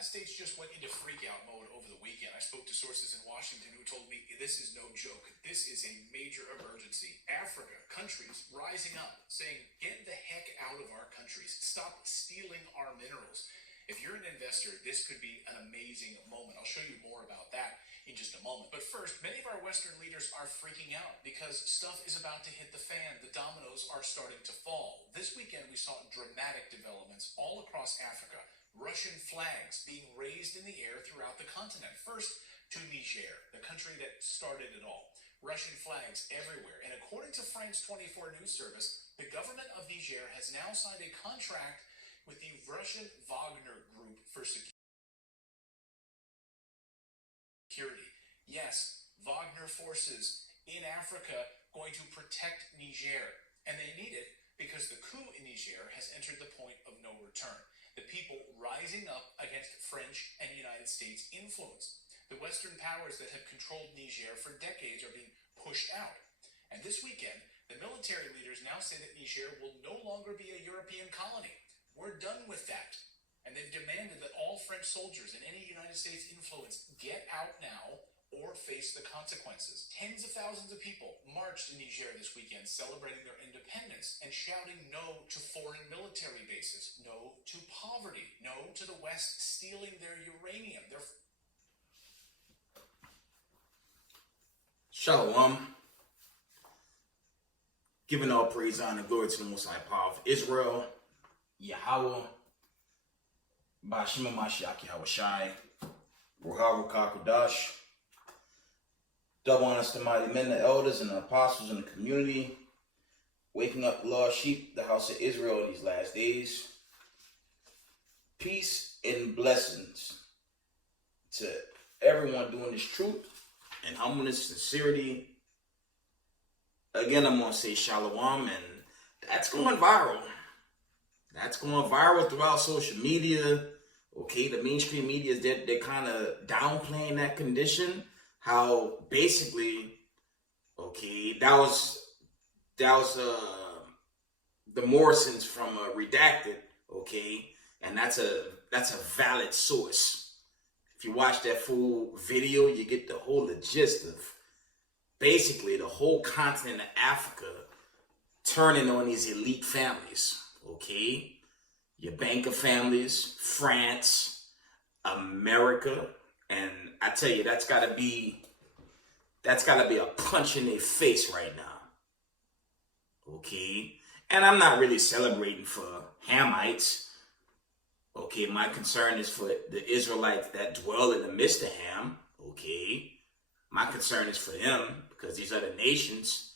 United States just went into freak-out mode over the weekend. I spoke to sources in Washington who told me this is no joke. This is a major emergency. Africa, countries rising up, saying, get the heck out of our countries. Stop stealing our minerals. If you're an investor, this could be an amazing moment. I'll show you more about that in just a moment. But first, many of our Western leaders are freaking out because stuff is about to hit the fan. The dominoes are starting to fall. This weekend, we saw dramatic developments all across Africa. Russian flags being raised in the air throughout the continent. First to Niger, the country that started it all. Russian flags everywhere. And according to France 24 news service, the government of Niger has now signed a contract with the Russian Wagner Group for security. Yes, Wagner forces in Africa going to protect Niger. And they need it because the coup in Niger has entered the point of no return. The people rising up against French and United States influence. The Western powers that have controlled Niger for decades are being pushed out. And this weekend, the military leaders now say that Niger will no longer be a European colony. We're done with that. And they've demanded that all French soldiers and any United States influence get out now or face the consequences. Tens of thousands of people marched in Niger this weekend celebrating their independence and shouting no to foreign military bases, no to poverty, no to the West stealing their uranium. Shalom. Giving all praise, honor, glory to the Most High Power of Israel, Yahweh, Bashima Mashiach Yahweh Shai, Ruha Ruka double honors to mighty men, the elders, and the apostles in the community, waking up the lost sheep, the house of Israel in these last days. Peace and blessings to everyone doing this truth and humbleness, sincerity. Again, I'm going to say shalom, and that's going viral. That's going viral throughout social media. Okay, the mainstream media, they're kind of downplaying that condition. How basically, okay, that was the Morrisons from Redacted, okay, and that's a valid source. If you watch that full video, you get the whole gist of basically the whole continent of Africa turning on these elite families, okay? Your banker families, France, America, and I tell you, that's gotta be a punch in their face right now. Okay? And I'm not really celebrating for Hamites. Okay, my concern is for the Israelites that dwell in the midst of Ham. Okay. My concern is for them because these other nations,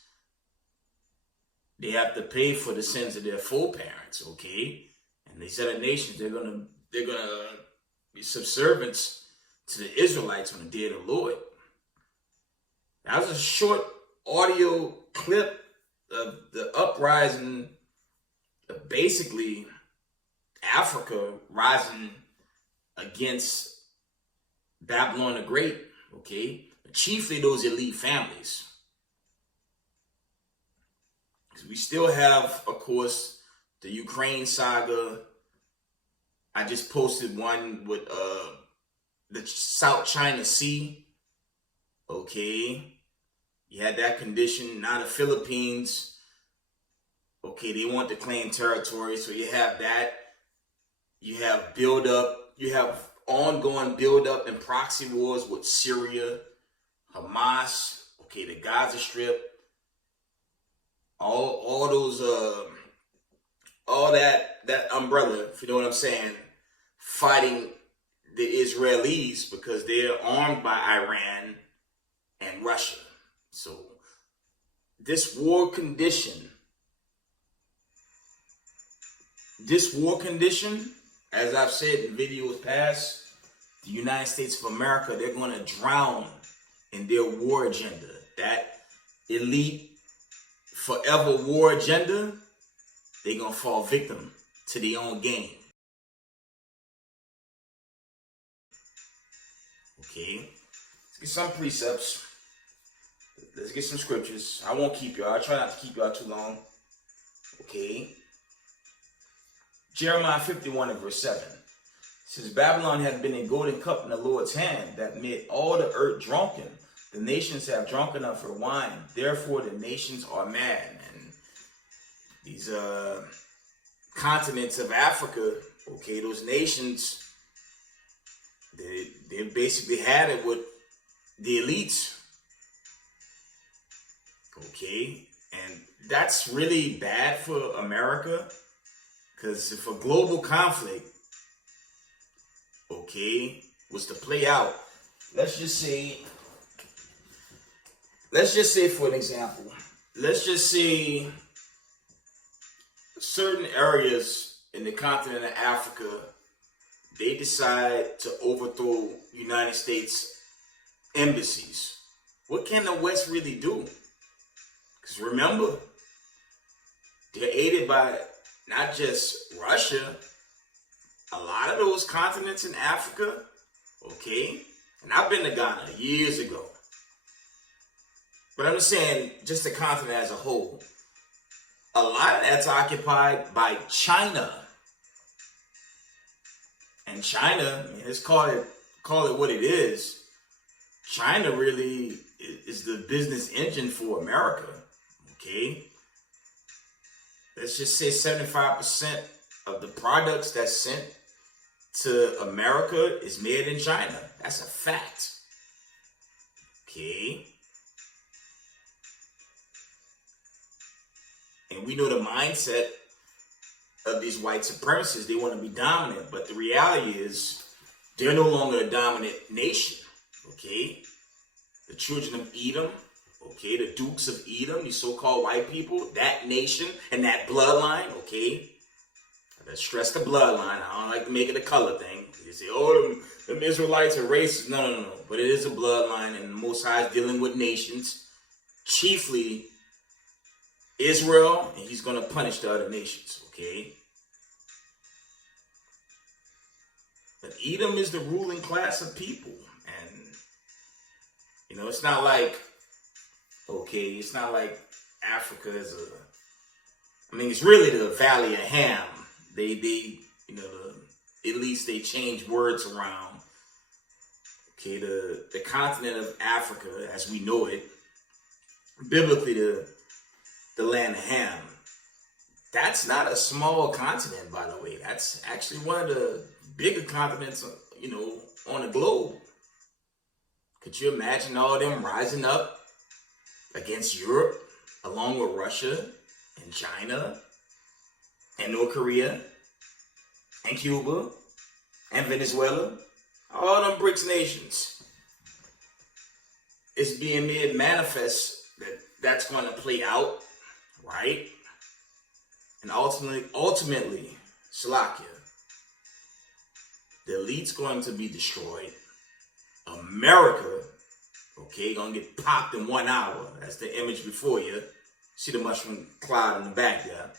they have to pay for the sins of their foreparents, okay? And these other nations, they're gonna be subservient to the Israelites on the day of the Lord. That was a short audio clip of the uprising of basically Africa rising against Babylon the Great, okay? Chiefly those elite families. Because we still have, of course, the Ukraine saga. I just posted one with the South China Sea. Okay. You had that condition. Now the Philippines. Okay, they want to claim territory. So you have that. You have build-up. You have ongoing build-up and proxy wars with Syria, Hamas, okay, the Gaza Strip. All those, all that umbrella, if you know what I'm saying, fighting the Israelis because they're armed by Iran and Russia. So this war condition, as I've said in videos past, the United States of America, they're going to drown in their war agenda. That elite forever war agenda, they're going to fall victim to their own game. Okay, let's get some precepts. Let's get some scriptures. I won't keep y'all. I try not to keep y'all too long. Okay. Jeremiah 51 and verse 7. Since Babylon had been a golden cup in the Lord's hand that made all the earth drunken, the nations have drunken of her wine. Therefore, the nations are mad. And these continents of Africa, okay, those nations, they basically had it with the elites, okay, and that's really bad for America, because if a global conflict, okay, was to play out, let's just say for an example, let's just say certain areas in the continent of Africa, they decide to overthrow United States embassies. What can the West really do? Because remember, they're aided by not just Russia, a lot of those continents in Africa, okay? And I've been to Ghana years ago. But I'm just saying, just the continent as a whole, a lot of that's occupied by China. And China, let's call it what it is. China really is the business engine for America, okay? Let's just say 75% of the products that's sent to America is made in China. That's a fact, okay? And we know the mindset of these white supremacists. They want to be dominant, but the reality is they're no longer a dominant nation, okay? The children of Edom, okay, the Dukes of Edom, these so-called white people, that nation and that bloodline, okay? Let's stress the bloodline. I don't like to make it a color thing. You say, oh, them Israelites are racist. No. But it is a bloodline, and the Most High is dealing with nations, chiefly Israel, and he's going to punish the other nations, okay? But Edom is the ruling class of people, and, you know, it's not like, okay, it's not like Africa is it's really the Valley of Ham. They you know, at least they change words around, okay? The continent of Africa, as we know it, biblically, the land of Ham. That's not a small continent, by the way. That's actually one of the bigger continents, you know, on the globe. Could you imagine all of them rising up against Europe, along with Russia and China and North Korea and Cuba and Venezuela? All them BRICS nations. It's being made manifest that that's going to play out, right? And ultimately, Slovakia, the elite's going to be destroyed. America, okay, gonna get popped in 1 hour. That's the image before you. See the mushroom cloud in the back there.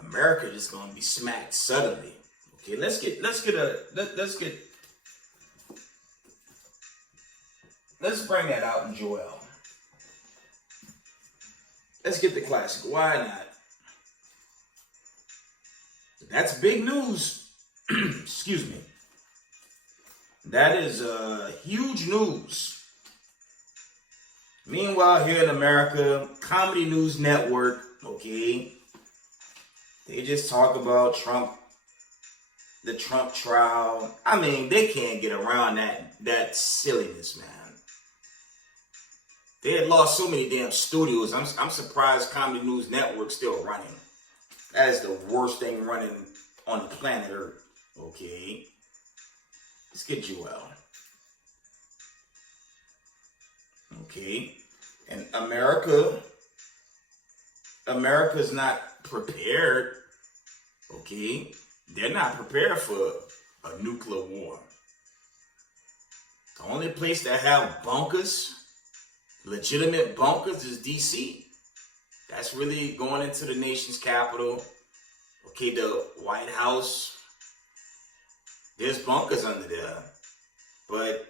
America just gonna be smacked suddenly. Okay, let's bring that out in Joel. Let's get the classic. Why not? That's big news. Excuse me. That is huge news. Meanwhile, here in America, Comedy News Network, okay, they just talk about Trump, the Trump trial. I mean, they can't get around that silliness, man. They had lost so many damn studios. I'm surprised Comedy News Network's still running. That is the worst thing running on the planet Earth. Okay. Let's get Joel. Okay. And America's not prepared. Okay. They're not prepared for a nuclear war. The only place that have bunkers, legitimate bunkers, is DC. That's really going into the nation's capital. Okay, the White House. There's bunkers under there. But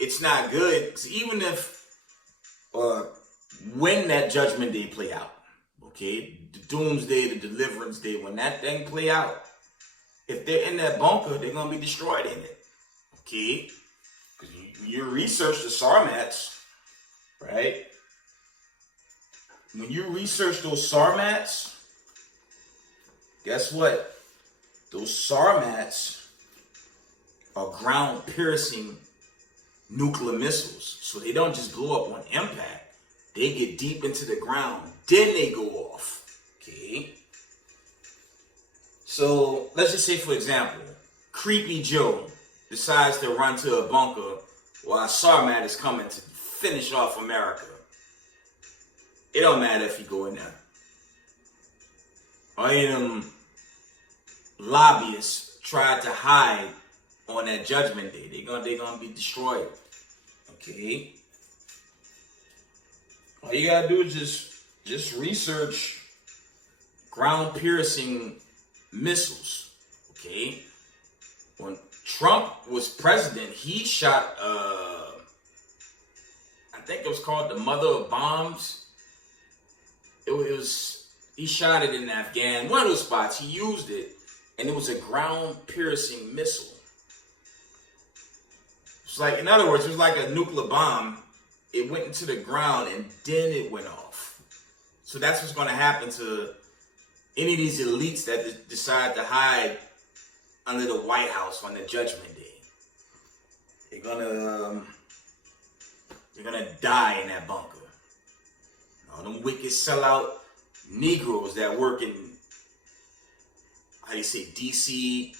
it's not good. 'Cause even if, when that judgment day play out, Okay, the doomsday, the deliverance day, when that thing play out, if they're in that bunker, they're gonna be destroyed in it. Okay, because you research the Sarmats, right? When you research those Sarmats, guess what? Those Sarmats are ground-piercing nuclear missiles. So they don't just blow up on impact. They get deep into the ground. Then they go off. Okay? So let's just say, for example, Creepy Joe decides to run to a bunker while Sarmat is coming to finish off America. It don't matter if you go in there. Or any of them lobbyists tried to hide on that judgment day. They're gonna be destroyed. Okay? All you gotta do is just research ground-piercing missiles. Okay? When Trump was president, he shot I think it was called the Mother of Bombs. He shot it in Afghan, one of those spots. He used it, and it was a ground-piercing missile. It's like, in other words, it was like a nuclear bomb. It went into the ground, and then it went off. So that's what's going to happen to any of these elites that decide to hide under the White House on the Judgment Day. They're gonna die in that bunker. All them wicked sellout Negroes that work in, DC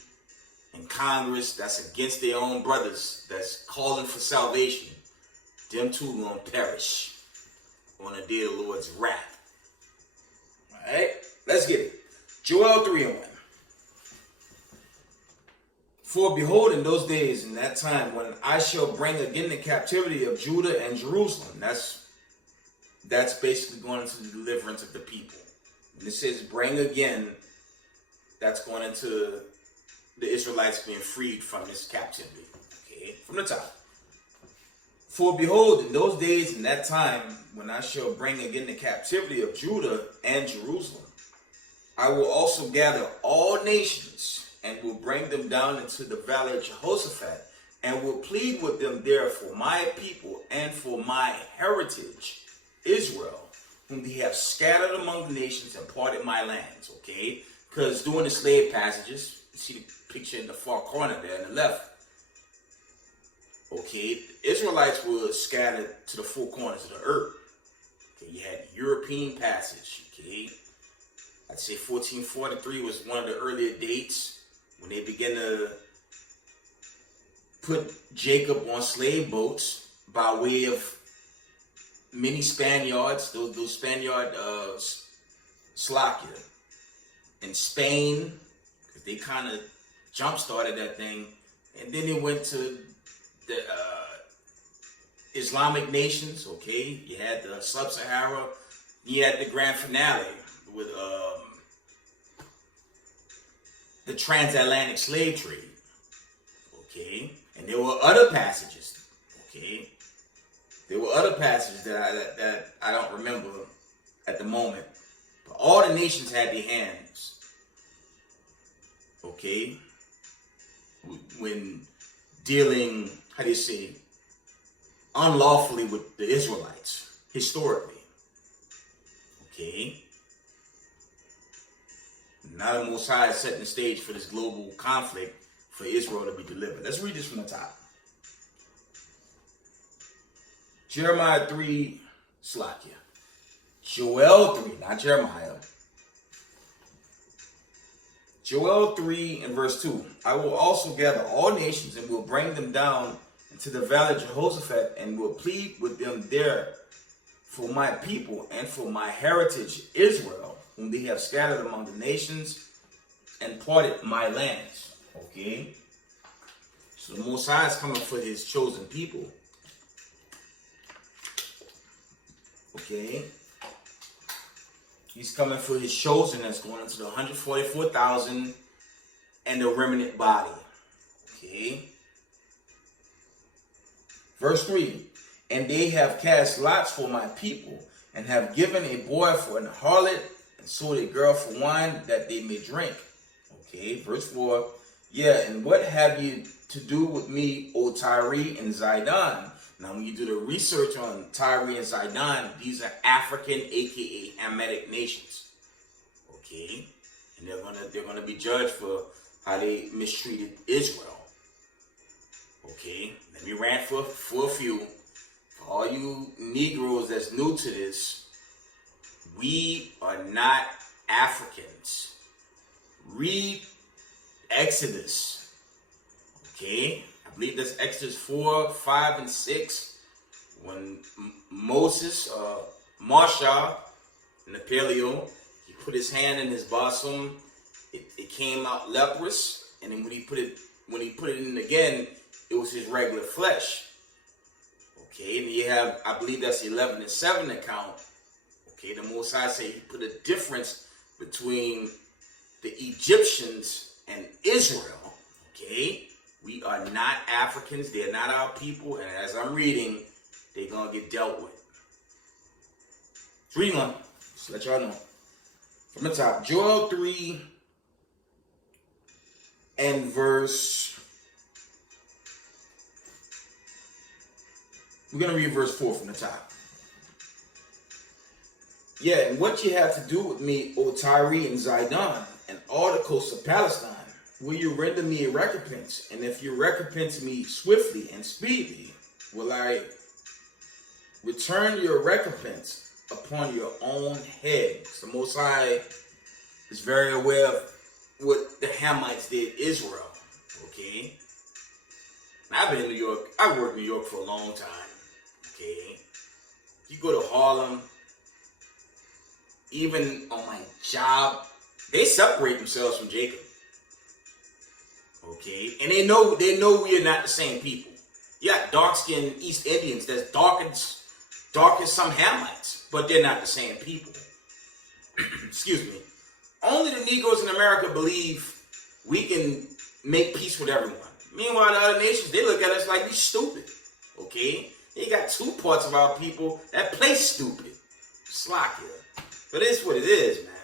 and Congress, that's against their own brothers, that's calling for salvation. Them too gonna perish on the day of the Lord's wrath. Alright, let's get it. Joel 3:1. For behold, in those days, in that time, when I shall bring again the captivity of Judah and Jerusalem. That's basically going into the deliverance of the people. And it says bring again, that's going into the Israelites being freed from this captivity. Okay, from the top. For behold, in those days, in that time, when I shall bring again the captivity of Judah and Jerusalem, I will also gather all nations and will bring them down into the valley of Jehoshaphat and will plead with them there for my people and for my heritage, Israel, whom they have scattered among the nations and parted my lands. Okay? Because during the slave passages, you see the picture in the far corner there on the left. Okay? The Israelites were scattered to the four corners of the earth. Okay? You had European passage. Okay? I'd say 1443 was one of the earlier dates when they began to put Jacob on slave boats by way of many Spaniards, those Spaniard Slakia in Spain, because they kind of jump-started that thing, and then it went to the Islamic nations. Okay, you had the Sub-Sahara, you had the grand finale with the transatlantic slave trade. Okay, and there were other passages. Okay. There were other passages that I don't remember at the moment. But all the nations had their hands. Okay? When dealing, unlawfully with the Israelites, historically. Okay? Now the Most High is setting the stage for this global conflict for Israel to be delivered. Let's read this from the top. Jeremiah 3, Slakia. Joel 3, not Jeremiah. Joel 3 and verse 2. I will also gather all nations and will bring them down into the valley of Jehoshaphat and will plead with them there for my people and for my heritage Israel, whom they have scattered among the nations and parted my lands. Okay? So the Most High is coming for his chosen people. Okay, he's coming for his chosen that's going into the 144,000 and the remnant body. Okay, verse 3. And they have cast lots for my people and have given a boy for an harlot and sold a girl for wine that they may drink. Okay, verse 4. Yeah, and what have you to do with me, O Tyre and Zidon? Now, when you do the research on Tyre and Zidon, these are African, aka Hamitic nations. Okay, and they're gonna be judged for how they mistreated Israel. Okay, let me rant for a few. For all you Negroes that's new to this, we are not Africans. Read Exodus. Okay, I believe that's Exodus 4, 5, and 6. When Moses, Marsha, in the paleo, he put his hand in his bosom, it came out leprous, and then when he put it in again, it was his regular flesh. Okay, and you have, I believe that's 11 and 7 account. Okay, the Most High say he put a difference between the Egyptians and Israel. Okay, we are not Africans, they're not our people, and as I'm reading, they're gonna get dealt with. Reading on, just let y'all know. From the top, Joel 3 and verse. We're going to read verse 4 from the top. Yeah, and what you have to do with me, O Tyre and Zidon, and all the coasts of Palestine, will you render me a recompense? And if you recompense me swiftly and speedily, will I return your recompense upon your own head? The Most High is very aware of what the Hamites did Israel. Okay? And I've been in New York. I've worked in New York for a long time. Okay, you go to Harlem, even on my job, they separate themselves from Jacob. Okay, and they know we are not the same people. You got dark-skinned East Indians that's dark as some Hamites, but they're not the same people. Excuse me. Only the Negroes in America believe we can make peace with everyone. Meanwhile, the other nations, they look at us like we stupid. Okay. You got two parts of our people that play stupid. Slack here. But it's what it is, man.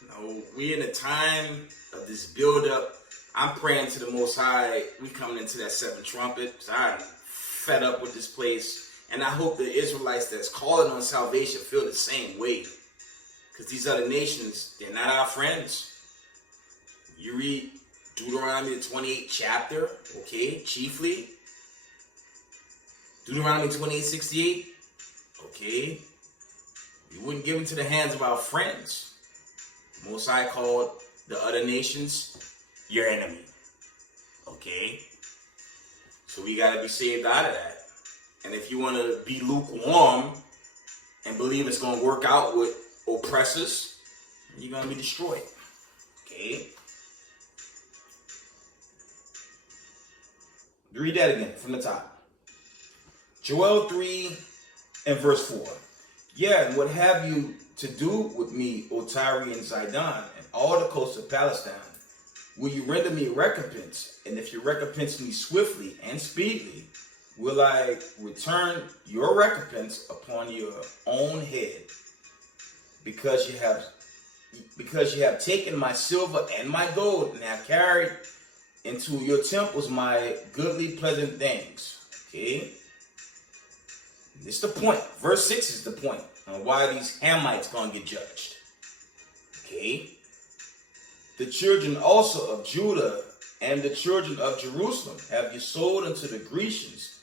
You know, we in a time of this build-up. I'm praying to the Most High. We coming into that seventh trumpet. So I'm fed up with this place. And I hope the Israelites that's calling on salvation feel the same way. Because these other nations, they're not our friends. You read Deuteronomy the 28th chapter, okay, chiefly. Deuteronomy 28:68, okay, we wouldn't give them to the hands of our friends. Most High called the other nations your enemy, okay? So we got to be saved out of that. And if you want to be lukewarm and believe it's going to work out with oppressors, you're going to be destroyed, okay? Read that again from the top. Joel 3 and verse 4. Yeah, and what have you to do with me, O Tyre and Zidon, and all the coasts of Palestine? Will you render me a recompense? And if you recompense me swiftly and speedily, will I return your recompense upon your own head? Because you have taken my silver and my gold, and have carried into your temples my goodly pleasant things. Okay? This is the point. Verse 6 is the point on why these Hamites gonna get judged. Okay? The children also of Judah and the children of Jerusalem have you sold unto the Grecians,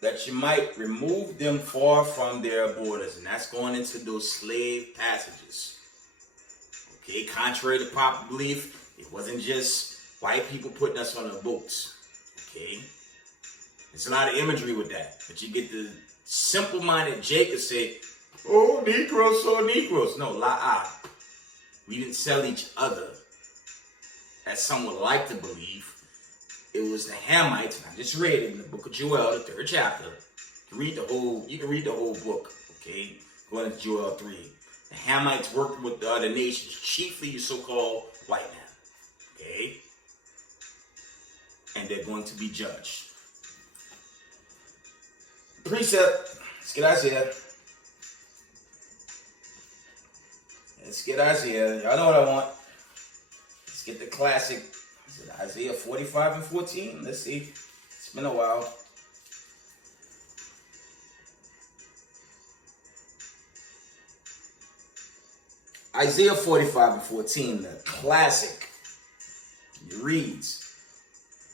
that you might remove them far from their borders. And that's going into those slave passages. Okay, contrary to popular belief, it wasn't just white people putting us on their boats. Okay? There's a lot of imagery with that. But you get the simple-minded Jacob say, oh, Negroes, so Negroes. No, la'ah. We didn't sell each other, as some would like to believe. It was the Hamites, and I just read it in the book of Joel, the 3rd chapter. You can read the whole book, okay? Going into Joel 3. The Hamites worked with the other nations, chiefly your so-called white man, okay? And they're going to be judged. Precept, let's get Isaiah. Let's get Isaiah. Y'all know what I want. Let's get the classic. Is it Isaiah 45 and 14? Let's see. It's been a while. Isaiah 45 and 14, the classic. It reads,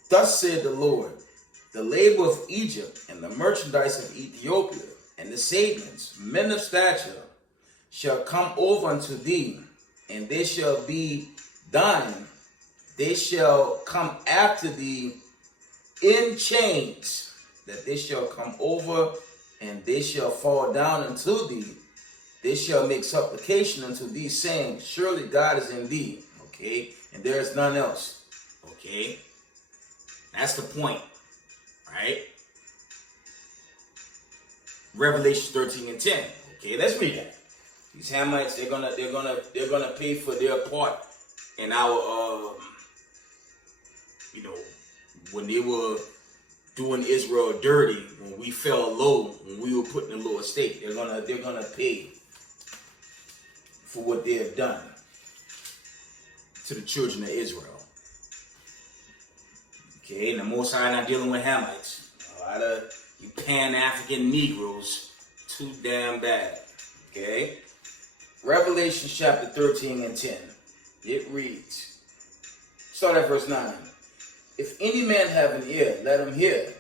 "Thus said the Lord, the labor of Egypt and the merchandise of Ethiopia and the Sabians, men of stature, shall come over unto thee, and they shall be thine. They shall come after thee in chains, that they shall come over, and they shall fall down unto thee. They shall make supplication unto thee, saying, Surely God is in thee." Okay, and there is none else. Okay, that's the point, right? Revelation 13 and 10. Okay, let's read that. These Hamites, they're gonna pay for their part in our when they were doing Israel dirty, when we fell low, when we were put in a lower state, they're gonna pay for what they have done to the children of Israel. Okay, and the Most High not dealing with Hamites. A lot of you Pan-African Negroes, too damn bad. Okay? Revelation chapter 13 and 10. It reads, start at verse 9. "If any man have an ear, let him hear.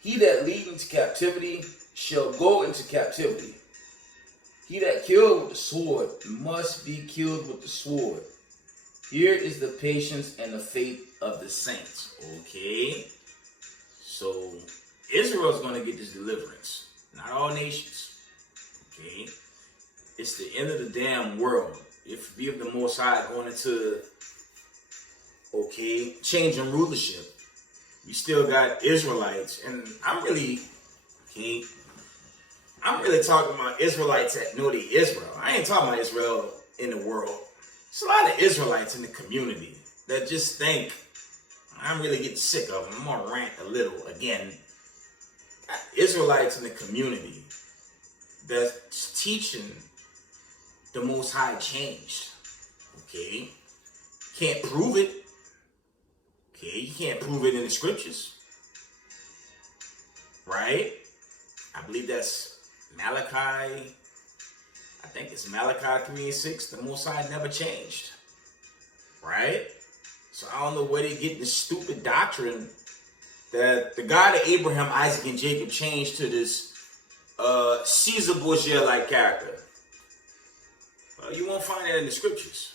He that lead into captivity shall go into captivity. He that killed with the sword must be killed with the sword. Here is the patience and the faith of the saints." Okay? So, Israel's going to get this deliverance. Not all nations. Okay? It's the end of the damn world. If we have the Most High going into, changing rulership, we still got Israelites. And I'm really talking about Israelites that know the Israel. I ain't talking about Israel in the world. There's a lot of Israelites in the community that just think, I'm really getting sick of them. I'm going to rant a little again. Israelites in the community that's teaching the Most High changed. Okay? Can't prove it. Okay? You can't prove it in the scriptures. Right? I believe that's Malachi. I think it's Malachi 3 and 6. The Most High never changed. Right? So I don't know where they get this stupid doctrine that the God of Abraham, Isaac, and Jacob changed to this Caesar Borgia-like character. Well, you won't find that in the scriptures.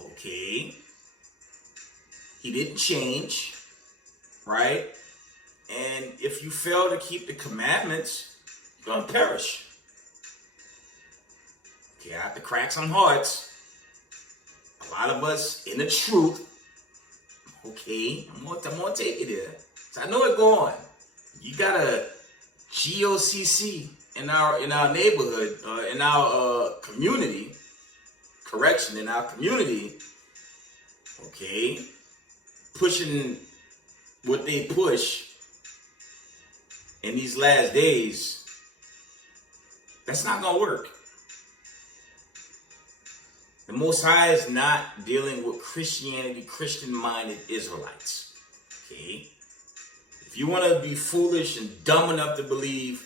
Okay. He didn't change. Right? And if you fail to keep the commandments, you're going to perish. Okay, I have to crack some hearts. A lot of us in the truth. Okay, I'm gonna take you there. So I know it go on. You got a GOCC in our neighborhood, in our community. Correction, in our community. Okay, pushing what they push in these last days. That's not gonna work. The Most High is not dealing with Christianity, Christian-minded Israelites. Okay? If you want to be foolish and dumb enough to believe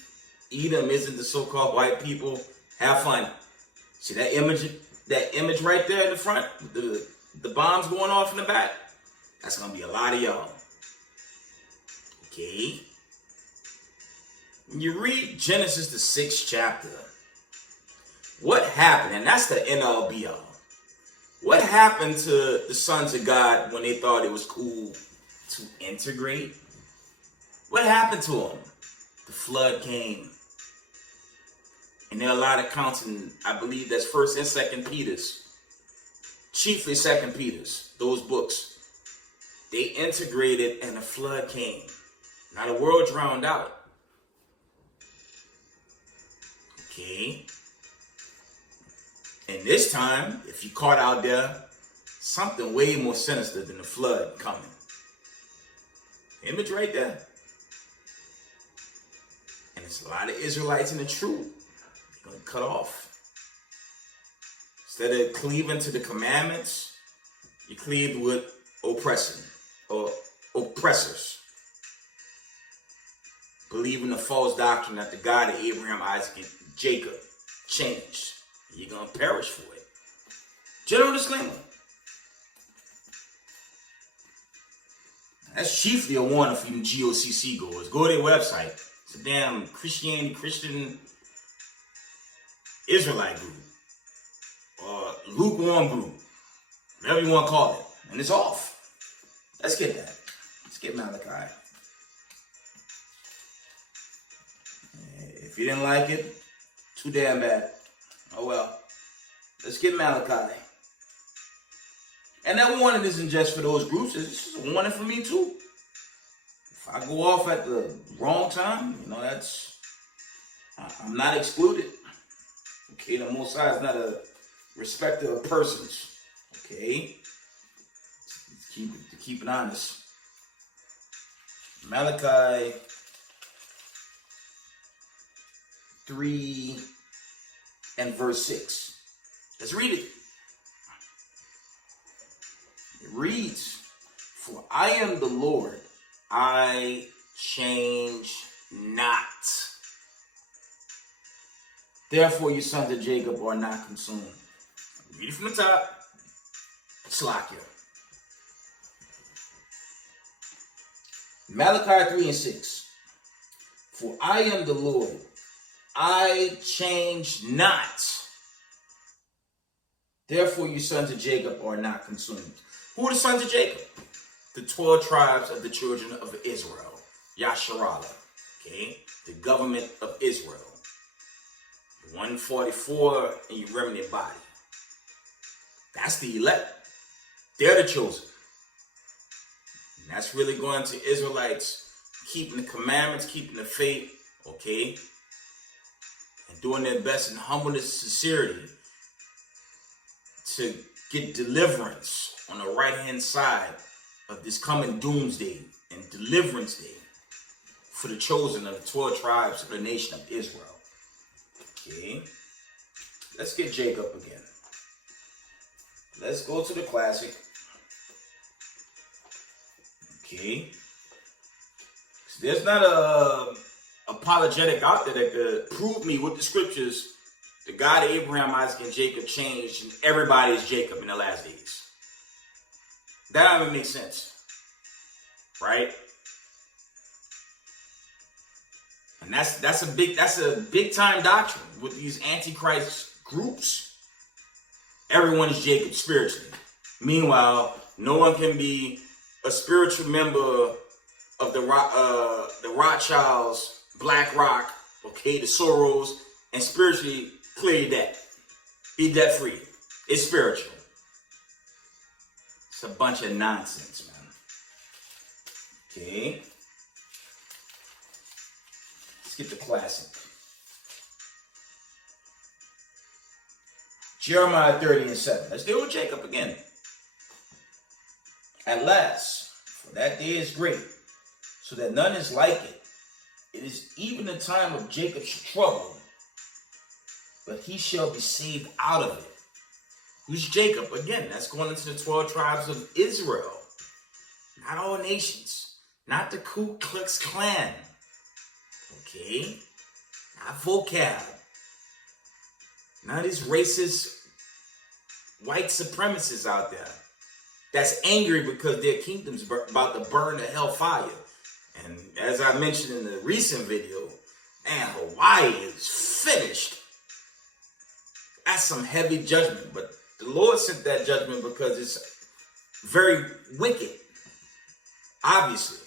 Edom isn't the so-called white people, have fun. See that image right there in the front? The bombs going off in the back? That's going to be a lot of y'all. Okay? When you read Genesis, the 6th chapter, what happened? And that's the end-all be-all. What happened to the sons of God when they thought it was cool to integrate? What happened to them? The flood came. And there are a lot of accounts in, I believe that's 1st and 2nd Peter's. Chiefly 2nd Peter's, those books. They integrated and the flood came. Now the world drowned out. Okay. And this time, if you caught out there, something way more sinister than the flood coming. Image right there. And there's a lot of Israelites in the truth. They're going to cut off. Instead of cleaving to the commandments, you cleave with oppressing or oppressors. Believe in the false doctrine that the God of Abraham, Isaac, and Jacob changed. You're going to perish for it. General disclaimer. That's chiefly a warning for you GOCC goers. Go to their website. It's a damn Christian Israelite group. Or lukewarm group. Whatever you want to call it. And it's off. Let's get that. Let's get Malachi. If you didn't like it, too damn bad. Oh well. Let's get Malachi. And that warning isn't just for those groups. It's just a warning for me too. If I go off at the wrong time, I'm not excluded. Okay, the Most High is not a respecter of persons. Okay? Keep it honest. Malachi 3 and verse 6. Let's read it. It reads, "For I am the Lord, I change not. Therefore you sons of Jacob are not consumed." Read it from the top. Slakia. Malachi 3 and 6. "For I am the Lord, I change not. Therefore you sons of Jacob are not consumed." Who are the sons of Jacob? The 12 tribes of the children of Israel. Yasharallah. Okay? The government of Israel. 144 in your remnant body. That's the elect. They're the chosen. And that's really going to Israelites keeping the commandments, keeping the faith, okay? And doing their best in humbleness and sincerity to get deliverance on the right-hand side of this coming doomsday and deliverance day for the chosen of the 12 tribes of the nation of Israel. Okay? Let's get Jacob again. Let's go to the classic. Okay? So there's not a apologetic out there that could prove me with the scriptures the God of Abraham, Isaac, and Jacob changed and everybody is Jacob in the last days. That doesn't make sense. Right? And that's a big time doctrine with these antichrist groups. Everyone is Jacob spiritually. Meanwhile, no one can be a spiritual member of the Rothschilds, BlackRock, okay, the Soros, and spiritually clear your debt. Be debt free. It's spiritual. It's a bunch of nonsense, man. Okay. Let's get the classic. Jeremiah 30 and 7. Let's deal with Jacob again. "At last, for that day is great, so that none is like it. It is even the time of Jacob's trouble, but he shall be saved out of it." Who's Jacob? Again, that's going into the 12 tribes of Israel. Not all nations. Not the Ku Klux Klan. Okay? Not vocab. None of these racist white supremacists out there that's angry because their kingdom's about to burn to hellfire. And as I mentioned in the recent video, man, Hawaii is finished. That's some heavy judgment. But the Lord sent that judgment because it's very wicked. Obviously.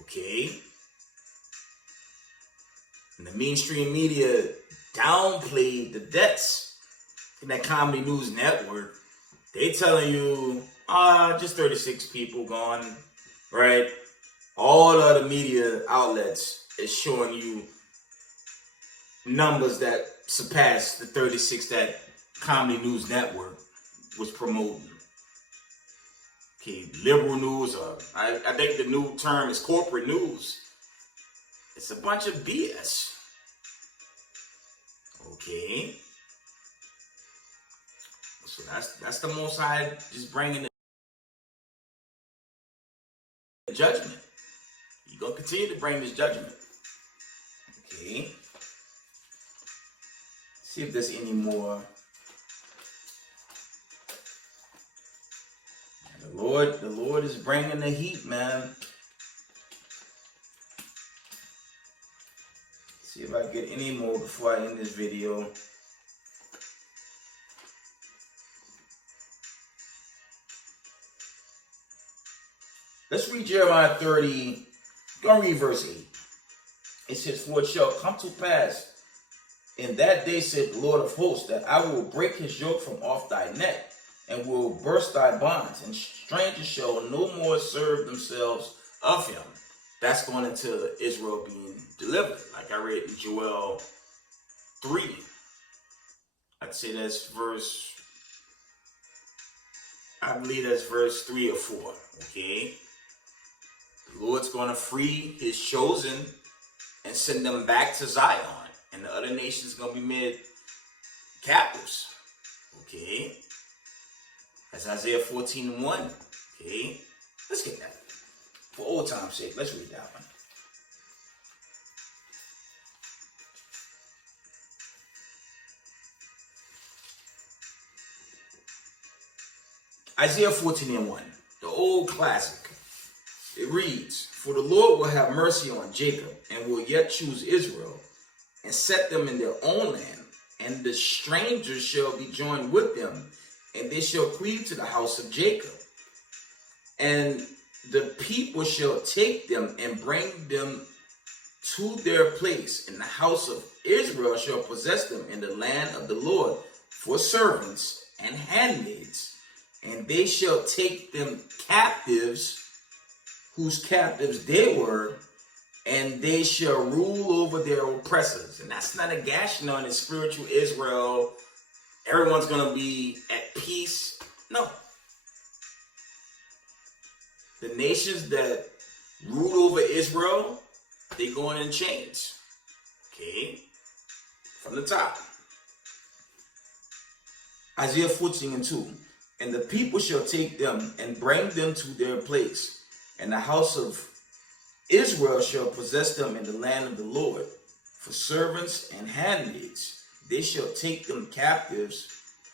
Okay? And the mainstream media downplayed the deaths in that Comedy News Network. They telling you, just 36 people gone, right? All the other media outlets is showing you numbers that surpass the 36 that Comedy News Network was promoting. Okay, liberal news, or I think the new term is corporate news. It's a bunch of BS. Okay. So that's the Most High just bringing the judgment. You're going to continue to bring this judgment. Okay. See if there's any more. The Lord is bringing the heat, man. See if I get any more before I end this video. Let's read Jeremiah 30. Go read verse 8. It says, "For it shall come to pass in that day, said the Lord of hosts, that I will break his yoke from off thy neck, and will burst thy bonds, and strangers shall no more serve themselves of him." That's going into Israel being delivered. Like I read in Joel 3. I'd say that's I believe that's verse 3 or 4. Okay. The Lord's going to free his chosen and send them back to Zion. And the other nations going to be made captives. Okay. That's Isaiah 14:1. Okay. Let's get that. For old time's sake, let's read that one. Isaiah 14:1, the old classic. It reads, "For the Lord will have mercy on Jacob, and will yet choose Israel, and set them in their own land. And the strangers shall be joined with them, and they shall cleave to the house of Jacob. And the people shall take them and bring them to their place, and the house of Israel shall possess them in the land of the Lord for servants and handmaids. And they shall take them captives, whose captives they were, and they shall rule over their oppressors." And that's not a gashing on the spiritual Israel. Everyone's going to be at peace. No. The nations that rule over Israel, they going in chains. Okay. From the top. Isaiah 14:2. "And the people shall take them and bring them to their place, and the house of Israel shall possess them in the land of the Lord for servants and handmaids. They shall take them captives,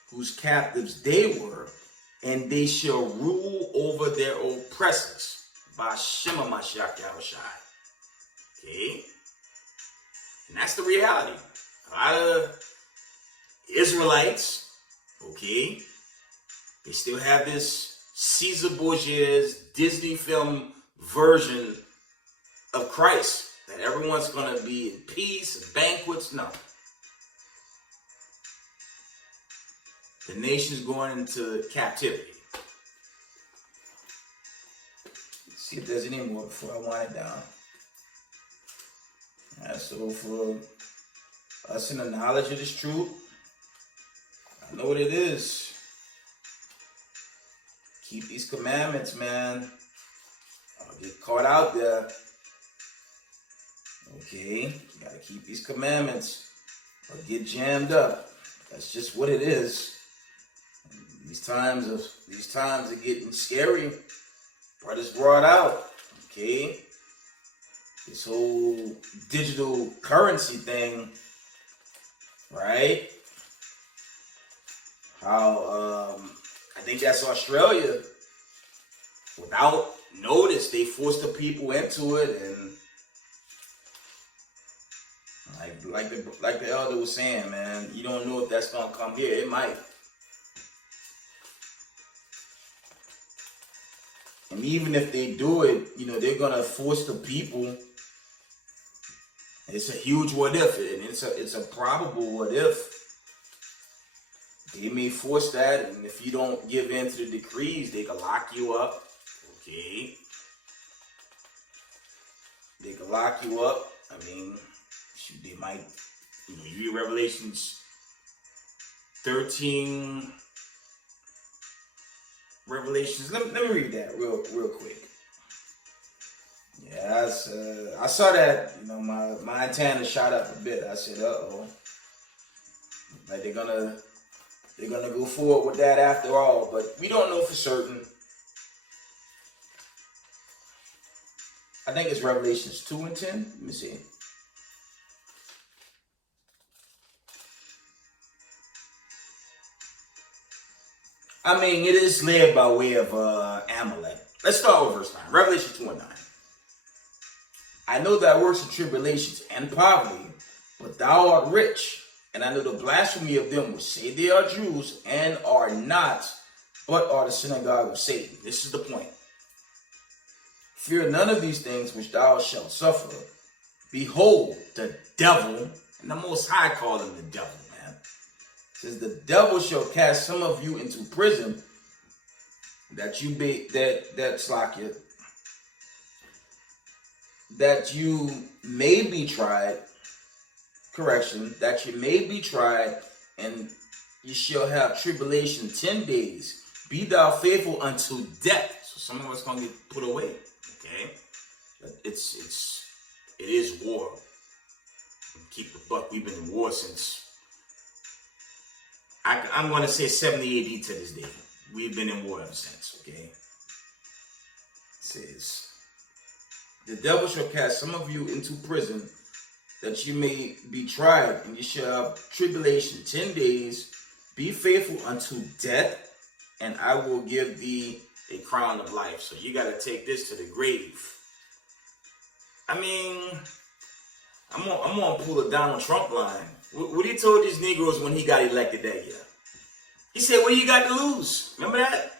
whose captives they were, and they shall rule over their oppressors." By Shema Mashiach Yahushai. Okay? And that's the reality. A lot of Israelites, okay, they still have this Caesar Borgia's Disney film version of Christ, that everyone's going to be in peace and banquets. No. The nation's going into captivity. Let's see if there's any more before I wind it down. So for us in the knowledge of this truth, I know what it is. Keep these commandments, man. I'll get caught out there. Okay, you gotta keep these commandments or get jammed up. That's just what it is. These times are getting scary. Brothers brought out. Okay, this whole digital currency thing, right? How I think that's Australia. Without notice, they forced the people into it, and like the elder was saying, man, you don't know if that's gonna come here. It might. And even if they do it, they're gonna force the people. It's a huge what if, and it's a probable what if. They may force that, and if you don't give in to the decrees, they can lock you up. Okay. They can lock you up. I mean, they might, you read Revelations 13. Revelations, let me read that real quick. Yeah, I saw that, my antenna shot up a bit. I said, uh-oh. Like they're they're going to go forward with that after all, but we don't know for certain. I think it's Revelations 2 and 10. Let me see. I mean, it is led by way of Amalek. Let's start with verse 9. Revelation 2 and 9. I know thy works and tribulations and poverty, but thou art rich. And I know the blasphemy of them which say they are Jews and are not, but are the synagogue of Satan. This is the point. Fear none of these things which thou shalt suffer. Behold, the devil, and the Most High called him the devil, man. It says, the devil shall cast some of you into prison, that you be, that you may be tried, that you may be tried, and you shall have tribulation 10 days. Be thou faithful unto death. So some of us gonna get put away. Okay, it is war. Keep the buck. We've been in war since I'm gonna say 70 AD to this day. We've been in war ever since. Okay, it says the devil shall cast some of you into prison, that you may be tried, and you shall have tribulation 10 days. Be faithful unto death, and I will give thee a crown of life. So you got to take this to the grave. I mean, I'm gonna pull a Donald Trump line. What he told these Negroes when he got elected that year? He said, "What do you got to lose?" Remember that?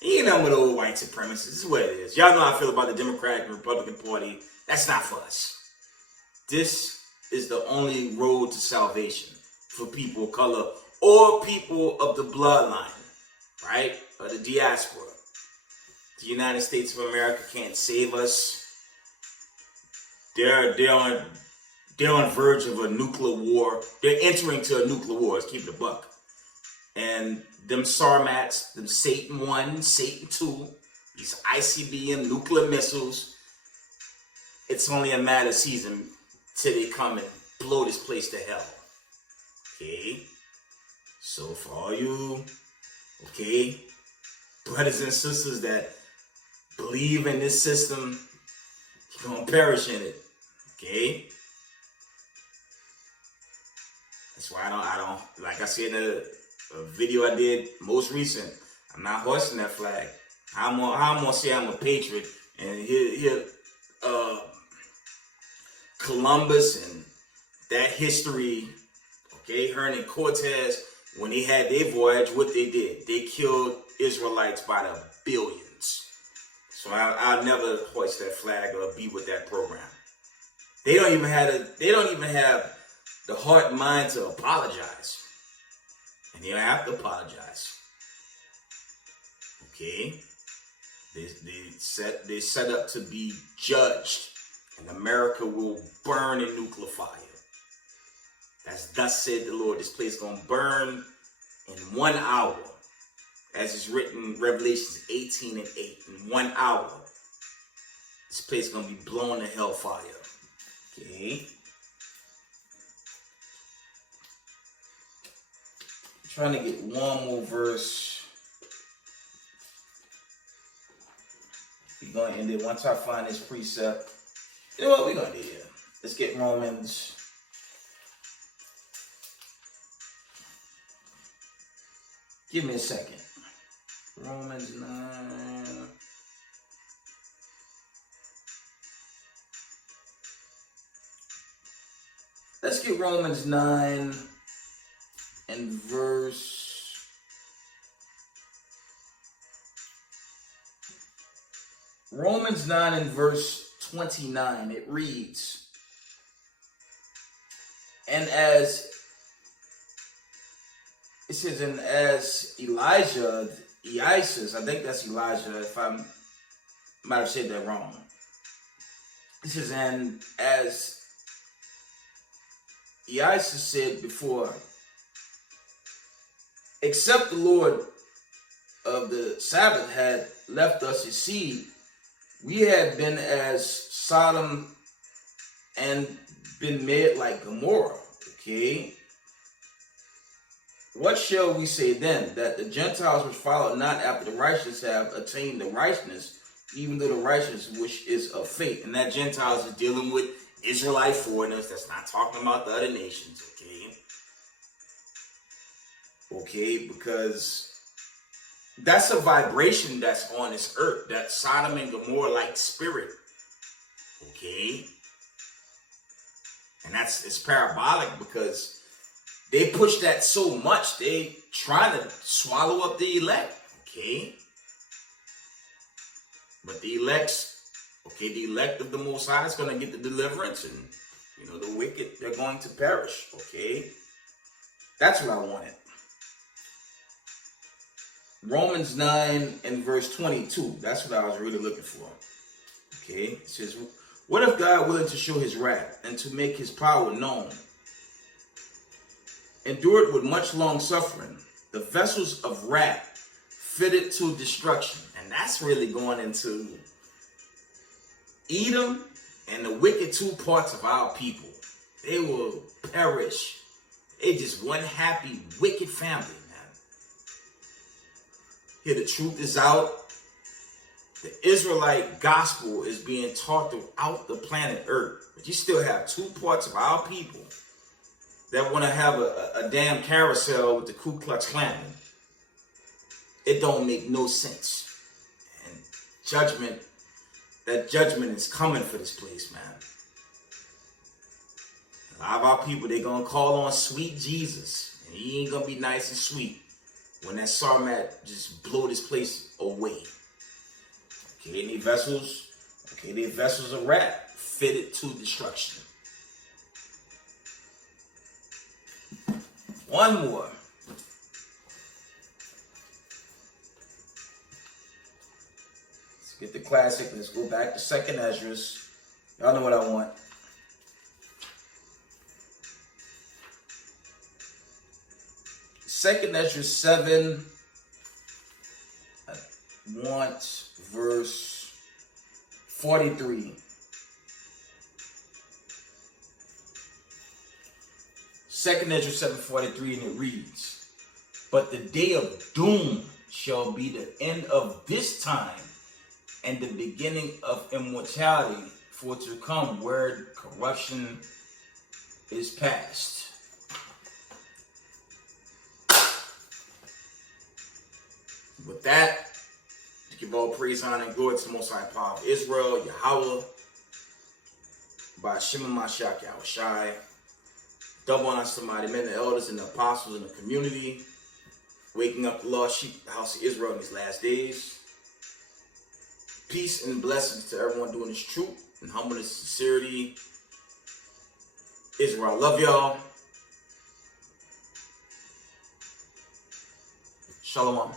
He ain't nothing with old white supremacists. This is what it is. Y'all know how I feel about the Democratic and Republican Party. That's not for us. This is the only road to salvation for people of color or people of the bloodline, right? Or the diaspora. The United States of America can't save us. They're on verge of a nuclear war. They're entering to a nuclear war. Let's keep it a buck. And them Sarmats, them Satan 1, Satan 2, these ICBM nuclear missiles, it's only a matter of season till they come and blow this place to hell. Okay? So for all you, okay, brothers and sisters that believe in this system, you're going to perish in it. Okay? That's why I don't, like I said in a video I did most recent, I'm not hoisting that flag. How I'm gonna say I'm a patriot and here Columbus and that history, okay, Hernan Cortez, when they had their voyage, what they did, they killed Israelites by the billions. So I'll never hoist that flag or be with that program. They don't even have the heart and mind to apologize. And they don't have to apologize. Okay? They set up to be judged. And America will burn in nuclear fire. That's thus said the Lord. This place is going to burn in 1 hour. As is written in Revelations 18 and 8. In 1 hour. This place is going to be blown to hellfire. Okay? Trying to get one more verse. We're going to end it once I find this precept. You know what we're going to do here? Let's get Romans. Give me a second. Romans 9. Let's get Romans 9 and verse 29. It reads, and as it says, and as Elias, I think that's Elijah, if I might have said that wrong. It says, and as Elias said before, except the Lord of the Sabbath had left us his seed, we had been as Sodom and been made like Gomorrah. Okay? What shall we say then? That the Gentiles which follow not after the righteous have attained the righteousness, even though the righteousness which is of faith. And that Gentiles is dealing with Israelite foreigners. That's not talking about the other nations, okay? Okay, because that's a vibration that's on this earth. That Sodom and Gomorrah like spirit, okay? And it's parabolic because they push that so much, they trying to swallow up the elect, okay? But the elect of the Most High is going to get the deliverance, and, the wicked, they're going to perish, okay? That's what I wanted. Romans 9 and verse 22, that's what I was really looking for, okay? It says, what if God willing to show his wrath and to make his power known, endured with much long suffering the vessels of wrath fitted to destruction? And that's really going into Edom and the wicked two parts of our people. They will perish. They just one happy, wicked family, man. Here the truth is out. The Israelite gospel is being taught throughout the planet Earth. But you still have two parts of our people that want to have a damn carousel with the Ku Klux Klan. It don't make no sense. And that judgment is coming for this place, man. A lot of our people, they going to call on sweet Jesus. And he ain't going to be nice and sweet when that Sarmat just blow this place away. Okay, they vessels of wrath fitted to destruction. One more. Let's get the classic. Let's go back to 2nd Esdras. Y'all know what I want. Second Esdras 7. I want verse 43. 2nd Esdras 7:43, and it reads, but the day of doom shall be the end of this time and the beginning of immortality, for to come where corruption is past. With that, give all praise, honor, and glory to the Most High Power of Israel, Yahweh, by Shema Mashiach Yahushai. Double honor to mighty men, the elders, and the apostles in the community, waking up the lost sheep of the house of Israel in these last days. Peace and blessings to everyone doing this truth and humbleness and sincerity. Israel, I love y'all. Shalom.